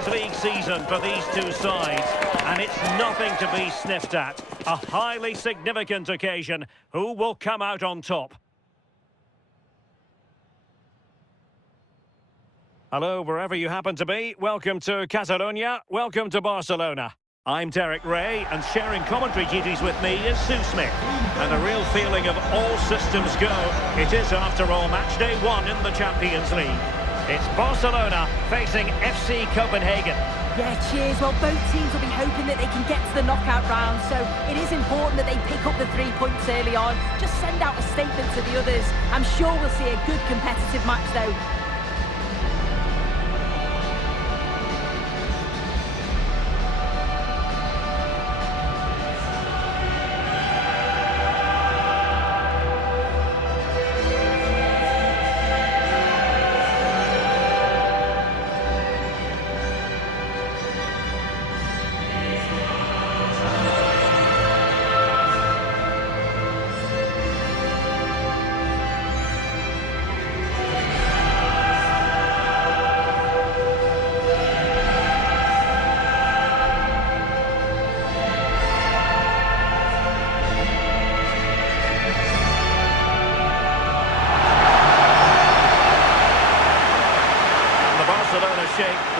Champions League season for these two sides, and it's nothing to be sniffed at. A highly significant occasion. Who will come out on top? Hello, wherever you happen to be. Welcome to Catalonia. Welcome to Barcelona. I'm Derek Ray, and sharing commentary duties with me is Sue Smith. And a real feeling of all systems go. It is, after all, match day 1 in the Champions League. It's Barcelona facing FC Kobenhavn. Yeah, cheers. Well, both teams will be hoping that they can get to the knockout round, so it is important that they pick up the 3 points early on. Just send out a statement to the others. I'm sure we'll see a good competitive match, though.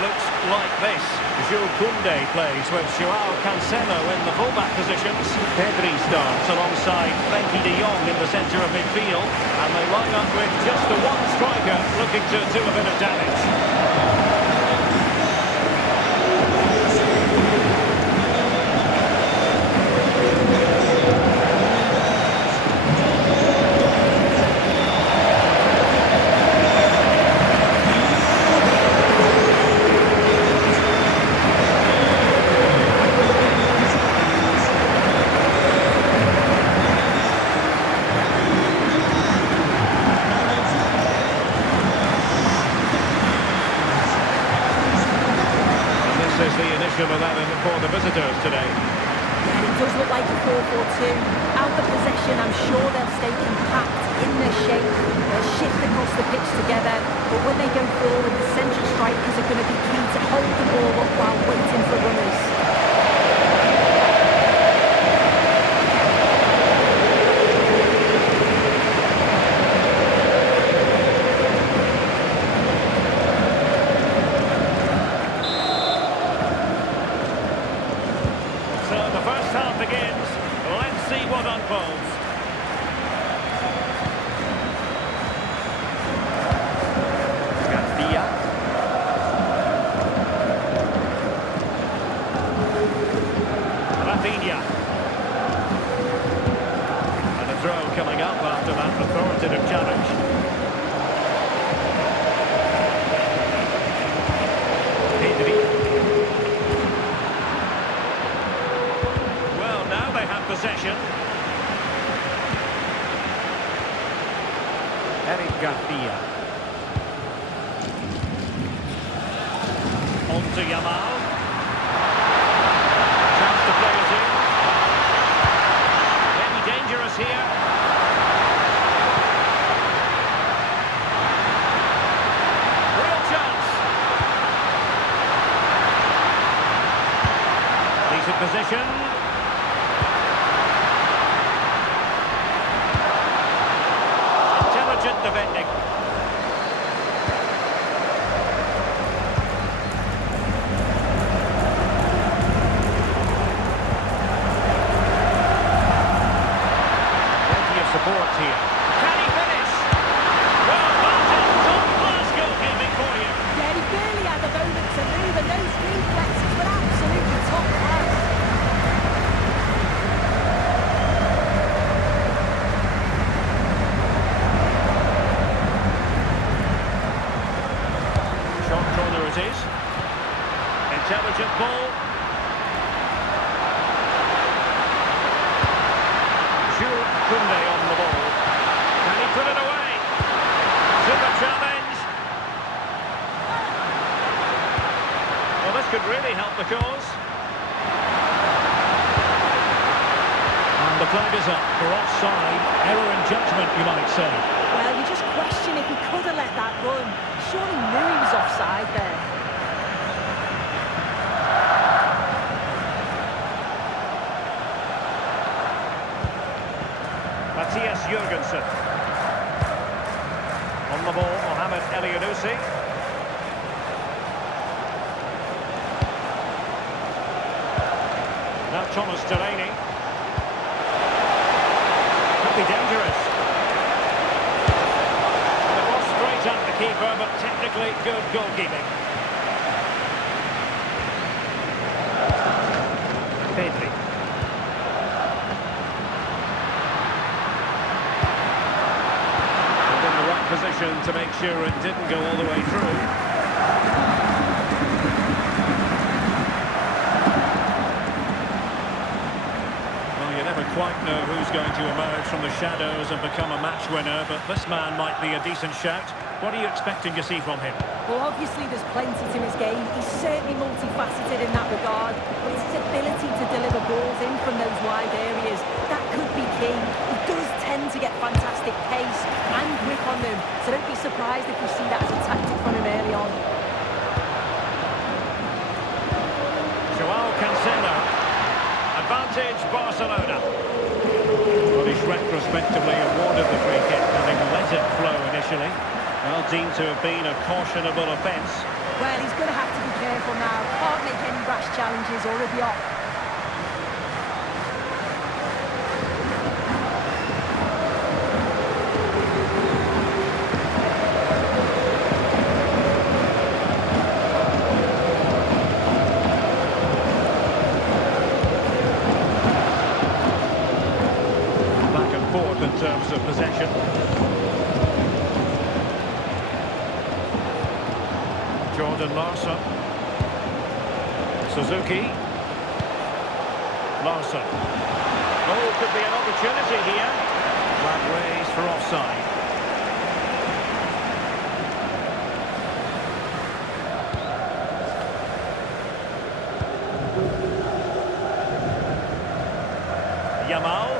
Looks like this. Jules Koundé plays with Joao Cancelo in the fullback positions. Pedri starts alongside Frenkie de Jong in the centre of midfield. And they line up with just the one striker looking to do a bit of damage. Is the initial 11 for the visitors today. And it does look like a 4-4-2. Out of possession, I'm sure they'll stay compact in their shape. They'll shift across the pitch together. But when they go forward, the central strikers are going to be key to hold the ball up while waiting for runners. Begins. Let's see what unfolds. Garcia. Rafinha. And a throw coming up after that authoritative challenge. Pedri. Possession. Eric Garcia. On to Yamal. Chance to play it in. Very dangerous here. Real chance. Decent position. Defending. Plenty of support here. Can he finish? Well, that is top-class goalkeeping for you. Yeah, he barely had a moment to move, and those reflexes were absolutely top class. It is. Intelligent ball. Jules Koundé on the ball. Can he put it away? Super challenge. Well, this could really help the cause. And the flag is up for offside. Error in judgment, you might say. Well, you just question if he could have let that run. Surely knew he was offside there. Jurgensen. On the ball, Mohamed Elyounoussi. Now Thomas Delaney. Could be dangerous. And it was straight at the keeper, but technically good goalkeeping. Pedri. And in the right position to make sure it didn't go all the way through. Quite know who's going to emerge from the shadows and become a match winner, but this man might be a decent shout. What are you expecting to see from him? Well, obviously there's plenty to his game. He's certainly multifaceted in that regard, but it's his ability to deliver balls in from those wide areas that could be key. He does tend to get fantastic pace and grip on them, so don't be surprised if we see that as a tactic from him early on. Joao Cancelo. Advantage Barcelona. Well, he's retrospectively awarded the free kick, having let it flow initially. Well, deemed to have been a cautionable offence. Well, he's going to have to be careful now. Can't make any rash challenges or he'll be off. In terms of possession. Jordan Larsson. Suzuki. Larsson. Oh, could be an opportunity here. Flag raised for offside. Yamal.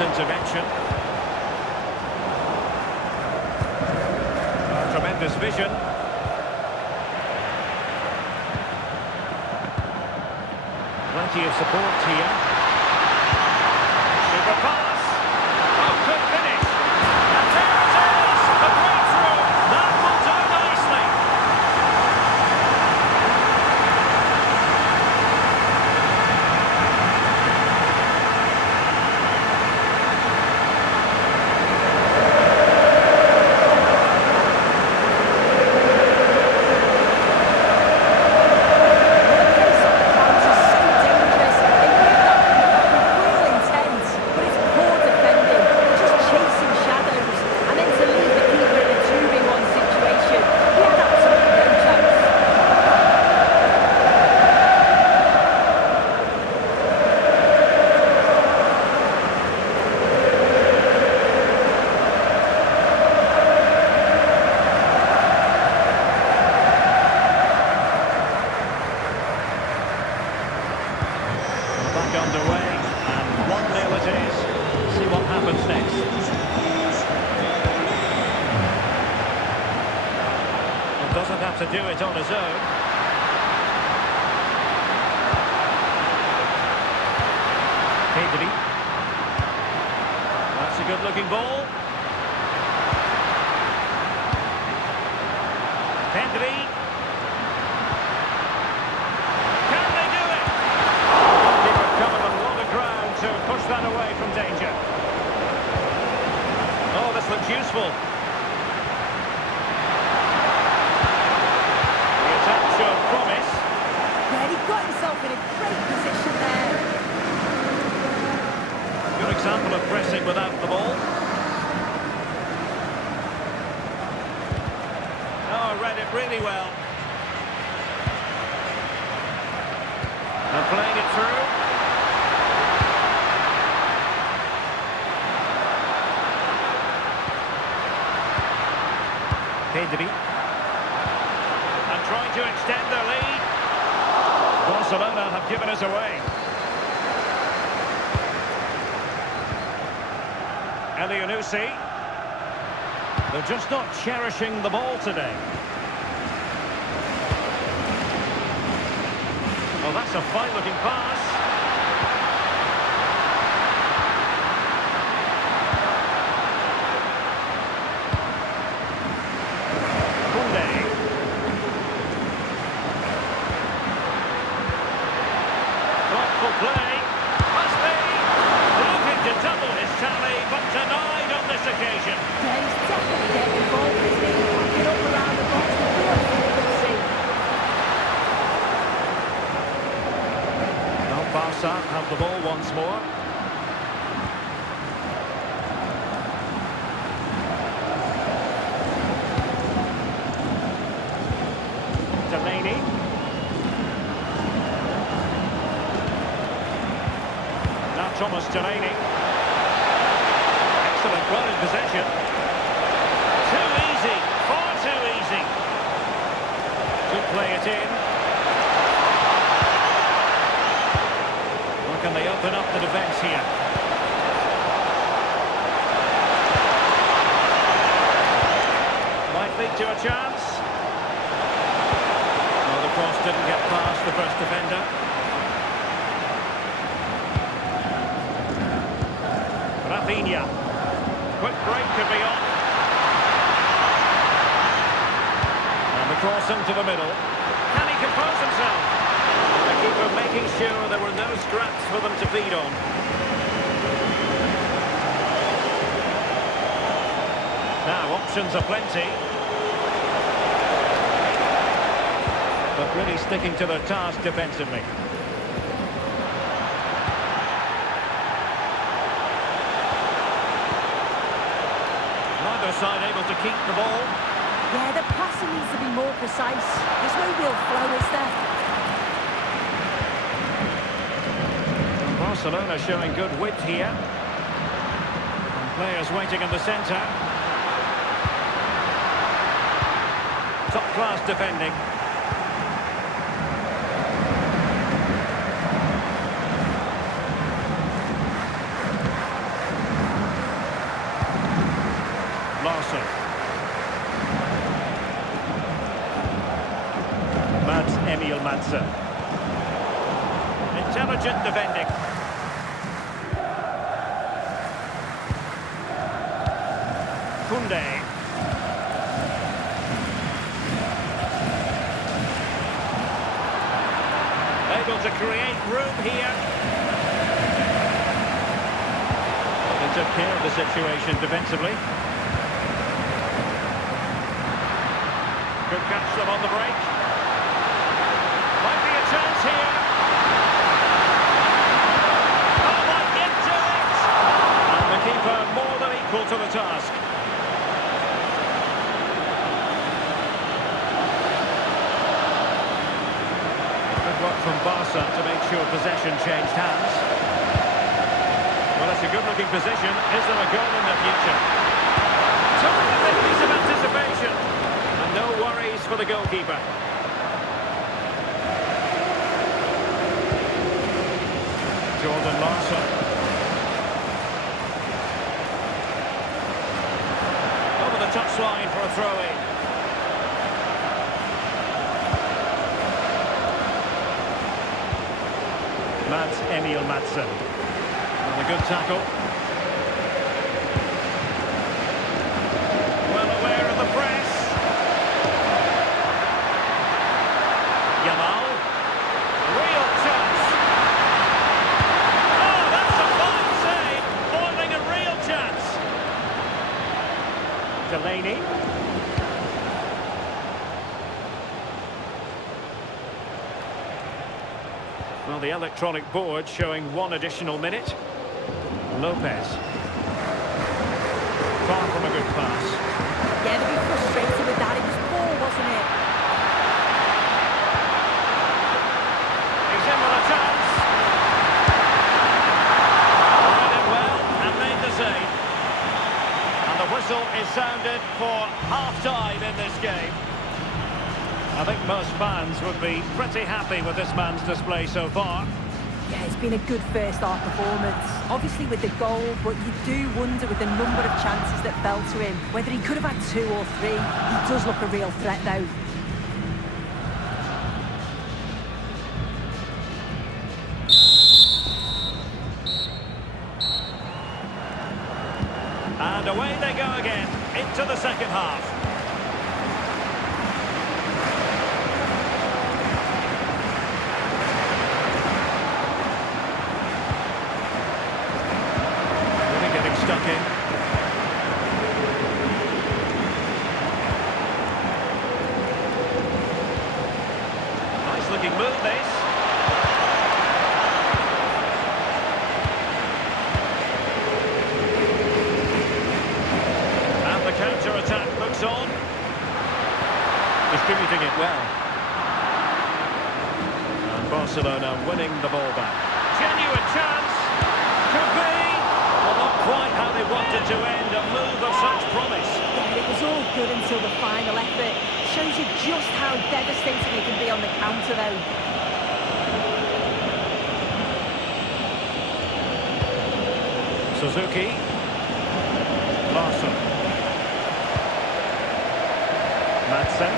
Intervention. Tremendous vision. Plenty of support here. Super pass. Oh, good finish. And there it is. A breakthrough. That will do nicely. Underway, and 1-0 it is. See what happens next. Well, doesn't have to do it on his own. Pedri. That's a good-looking ball. Pedri. Push that away from danger. Oh, this looks useful. The attack showed promise. Yeah, he got himself in a great position there. Good example of pressing without the ball. Oh, read it really well. And playing it through. Pedri. And trying to extend their lead. Barcelona have given us away. Elyounoussi. They're just not cherishing the ball today. Oh, that's a fine-looking pass. Play. Must be. Looking to double his tally, but denied on this occasion. Yeah, he's definitely getting involved. He's been packing up around the box. We'll see. Now Barca have the ball once more. Delaney. Thomas Delaney. Excellent run in possession. Too easy, far too easy. Could play it in. Or can they open up the defence here? Might lead to a chance. Well, the cross didn't get past the first defender. Rafinha. Quick break could be on. And the cross into the middle. Can he compose himself? The keeper making sure there were no scraps for them to feed on. Now, options are plenty. But really sticking to their task defensively. Side able to keep the ball. Yeah, the passing needs to be more precise. There's no real flow, is there? Barcelona showing good width here. And players waiting in the centre. Top-class defending. Madsen. Intelligent defending. Koundé. Able to create room here. They took care of the situation defensively. Could catch them on the break. Might be a chance here. Oh, might get to it! And the keeper more than equal to the task. Good work from Barca to make sure possession changed hands. Well, it's a good-looking position. Is there a goal in the future? Terrific piece of anticipation. And no worries for the goalkeeper. Jordan Larson. Over the touchline for a throw-in. Emil Madsen. And a good tackle. Well aware of the press. Yamal. Real chance. Oh, that's a fine save. Foiling a real chance. Delaney. Well, the electronic board showing one additional minute. Lopez. Far from a good pass. Yeah, they'll be frustrated with that. It was poor, wasn't it? He's in with a chance. Read it well and made the save. And the whistle is sounded for half-time in this game. I think most fans would be pretty happy with this man's display so far. Yeah, it's been a good first half performance. Obviously with the goal, but you do wonder with the number of chances that fell to him, whether he could have had 2 or 3. He does look a real threat though. And away they go again, into the second half. Really getting stuck in. Nice looking move, this. Counter-attack looks on. Distributing it well. And Barcelona winning the ball back. Genuine chance. Could be. Well, not quite how they wanted to end. A move of such promise. Yeah, it was all good until the final effort. Shows you just how devastating it can be on the counter, though. Suzuki. Larson. Madsen.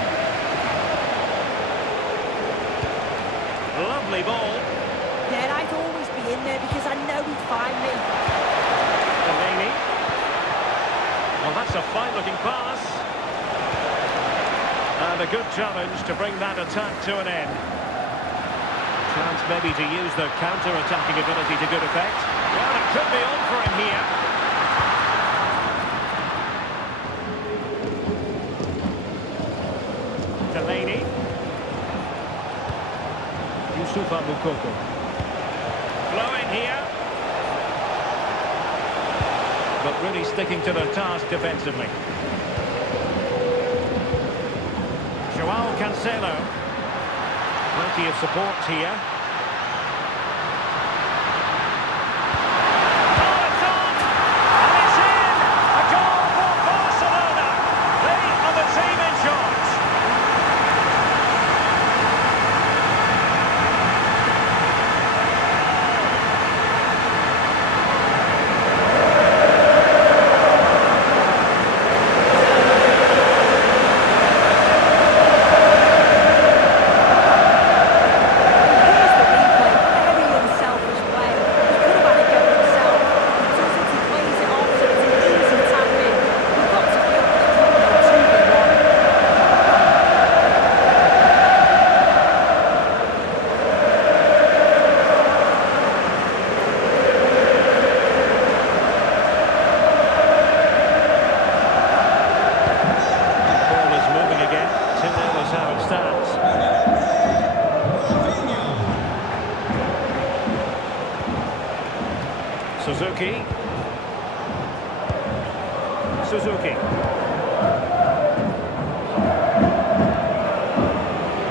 Lovely ball. Yeah, I'd always be in there because I know he'd find me. Delaney. Well, that's a fine-looking pass. And a good challenge to bring that attack to an end. Chance maybe to use the counter-attacking ability to good effect. Well, it could be on for him here. Delaney. Yusufa Mukoko. Flowing here. But really sticking to the task defensively. Joao Cancelo. Plenty of support here. Oh, it's on! And it's in! A goal for Barcelona! They are the team in charge. Suzuki.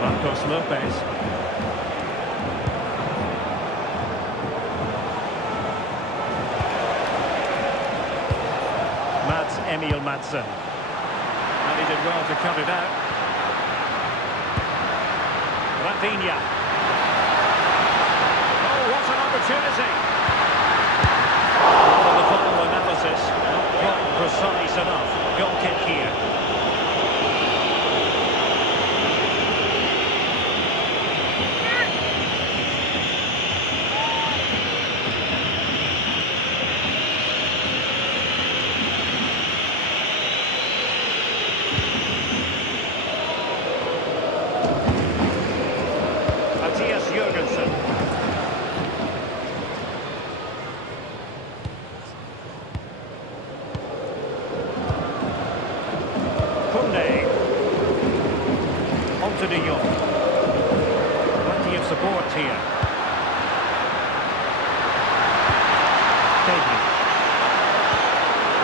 Marcos Lopez. Emil Madsen. And he did well to cut it out. Rafinha. Oh, what an opportunity! For the final analysis, not quite precise enough. Goal kick here. To De Jong. Plenty of support here. Kobenhavn.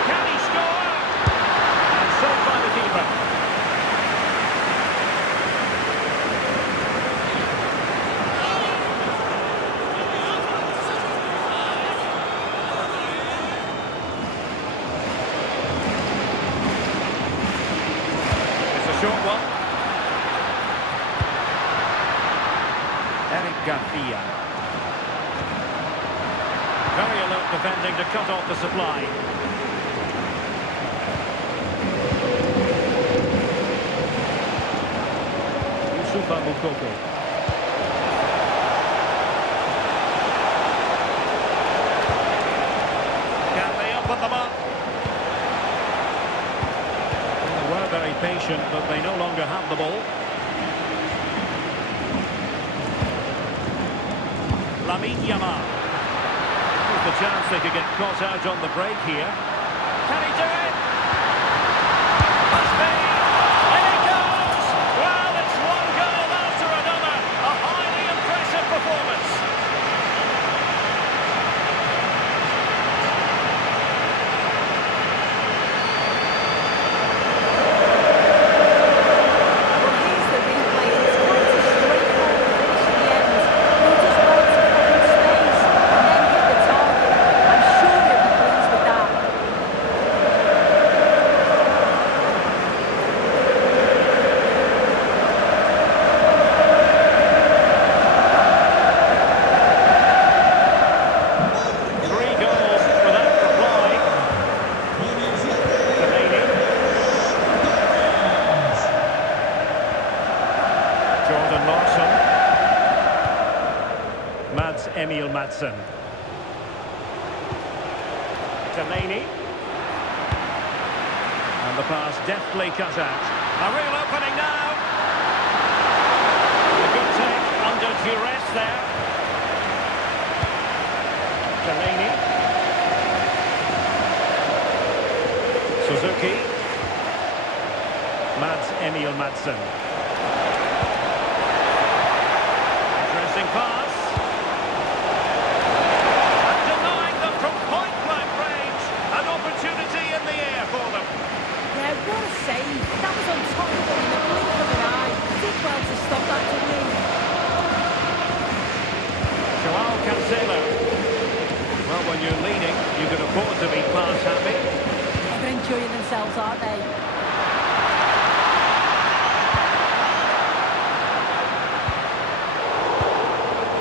Can he score? And saved by the keeper. It's a short one. Garcia. defending to cut off the supply. Yusufa Mukoko. Can they open them up? They were very patient, but they no longer have the ball. Lamine Yamal. There's the chance they could get caught out on the break here. Can he do it? Must be. In it goes! Well, it's one goal after another. A highly impressive performance. Well, here's the replay, and it's quite a straightforward finish at the end. He just wants to find space and then hit the target. I'm sure he'll be pleased with that. Three goals without reply. Delaney. Jordan Larsson. Mads Emil Madsen. Delaney. And the pass deftly cut out. A real opening now. A good take under duress there. Delaney. Suzuki. Mads Emil Madsen. Interesting pass. And denying them from point-blank range. An opportunity in the air for them. Yeah, what a save. That was on top of him in the blink of an eye. Did well to stop that, didn't he? Joao Cancelo. Well, when you're leading, you can afford to be pass happy. Yeah, they're enjoying themselves, aren't they?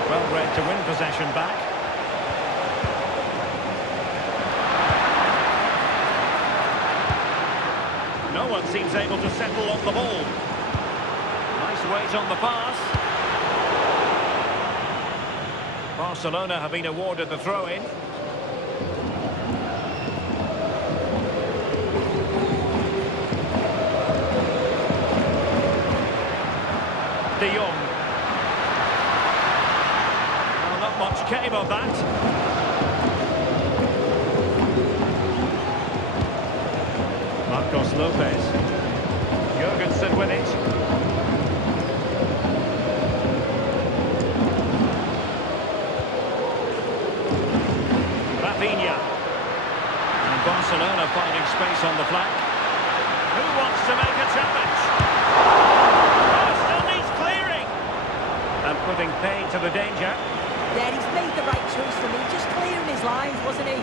Well read to win possession back. No one seems able to settle on the ball. Nice weight on the pass. Barcelona have been awarded the throw-in. De Jong. Well, not much came of that. Marcos Lopez. Jurgensen with it. Rafinha. And Barcelona finding space on the flank. Who wants to make a challenge? Oh, still needs clearing. And putting pain to the danger. Yeah, he's made the right choice for me. Just clearing his lines, wasn't he?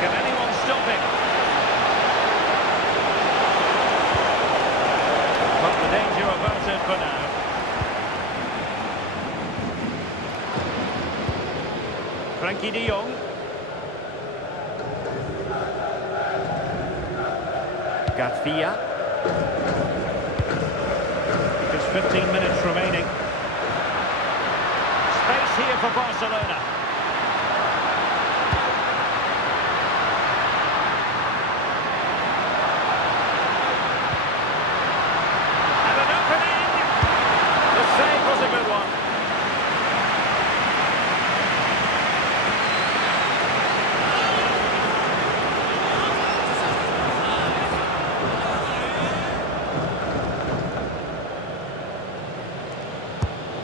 Can anyone stop him? But the danger averted for now. Frankie de Jong. Garcia. Just 15 minutes remaining. Space here for Barcelona. And an opening. The save was a good one.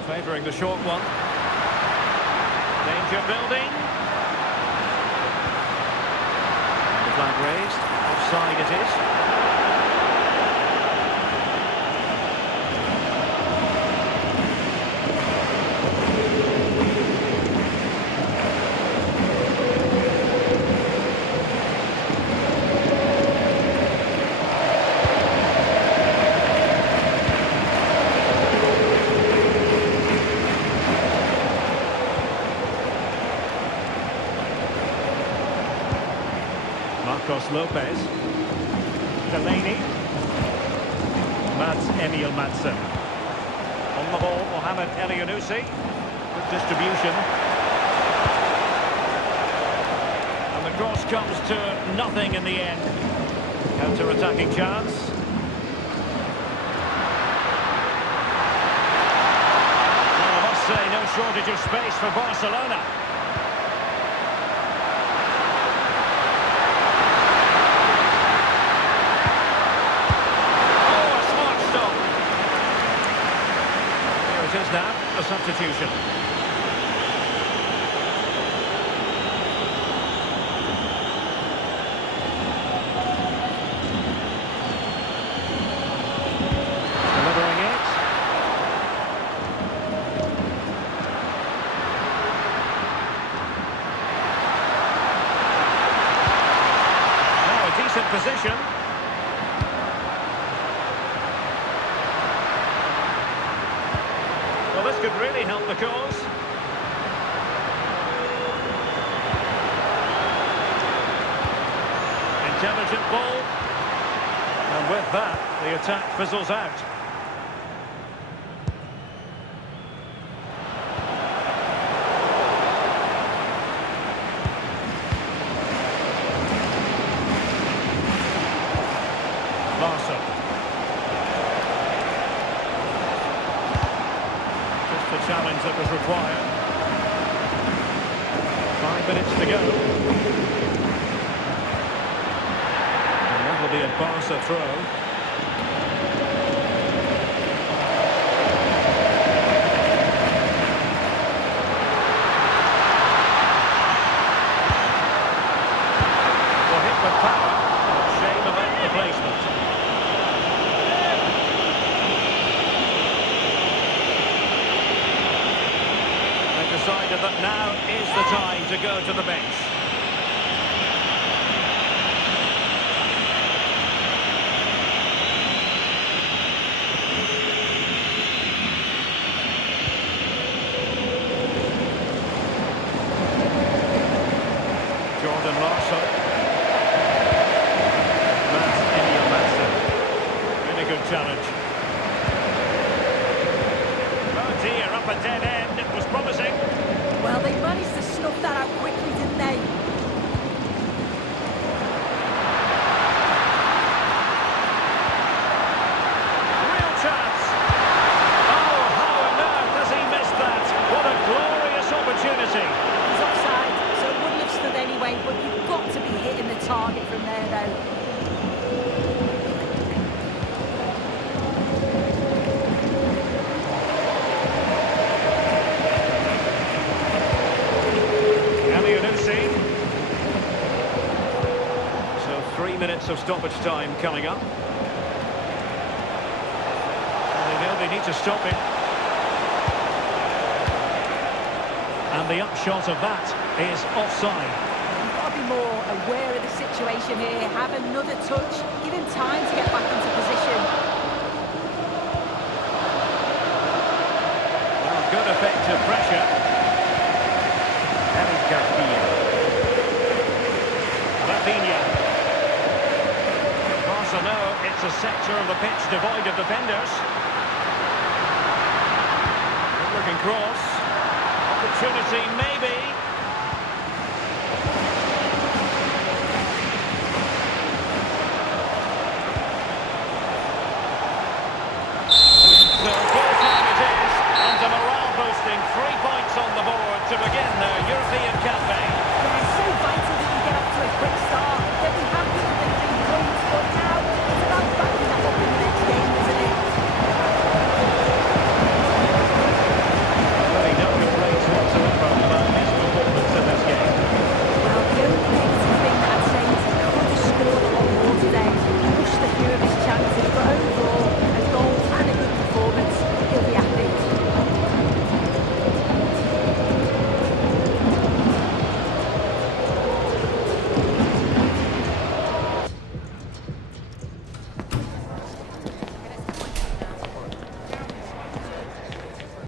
Favouring the short one. Danger building. The flag raised. Offside it is. Marcos Lopez. Delaney. Mads Emil Madsen. On the ball, Mohamed Elyounoussi. Good distribution. And the cross comes to nothing in the end. Counter-attacking chance. Well, I must say, no shortage of space for Barcelona. It is now a substitution. Delivering it. Now a decent position. Well, this could really help the cause. Intelligent ball. And with that, the attack fizzles out. Larson. The challenge that was required. 5 minutes to go. And that will be a Barca throw. Well, hit with power. Shame about the placement. Decided that now is the time to go to the bench. Jordan Larson. Mads Emil Madsen. Really good challenge. Oh dear, up a dead end. It was promising. Well, they managed to snuff that out quickly, didn't they? Real chance. Oh, how on earth has he missed that? What a glorious opportunity. He's offside, so it wouldn't have stood anyway, but you've got to be hitting the target from there, though. So 3 minutes of stoppage time coming up. And they know they need to stop him. And the upshot of that is offside. You've got to be more aware of the situation here, have another touch, give him time to get back into position. Well, good effective pressure. Rafinha. Barcelona, it's a sector of the pitch devoid of defenders. Good looking cross. Opportunity, maybe. So full time it is, and a morale boosting 3 points on the board to begin the European